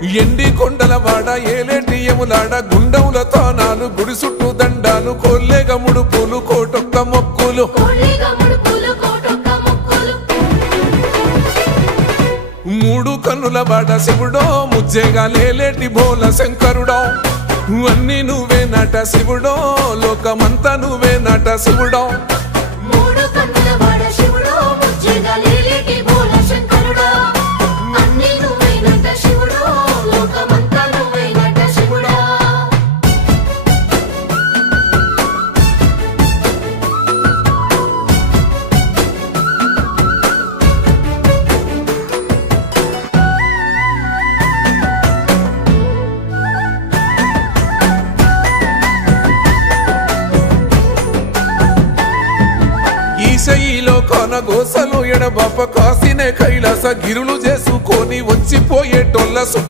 ఎండి కొండల వాడ ఏలేటి యములాడ గుండముల తానాలు గుడి చుట్టూ దండాలు కోల్లేగ ముడుపులు కోటొక్క మొక్కులు మూడు కన్నుల వాడ శివుడో ముజ్జేగా లేలేటి భోల శంకరుడో అన్ని నువ్వే నట శివుడో లోకమంతా నువ్వే నట శివుడో ఈశయిలో కొన గోసలు ఎడబాప కాసినే కైలాస గిరులు చేసుకొని వచ్చిపోయేటోళ్ళ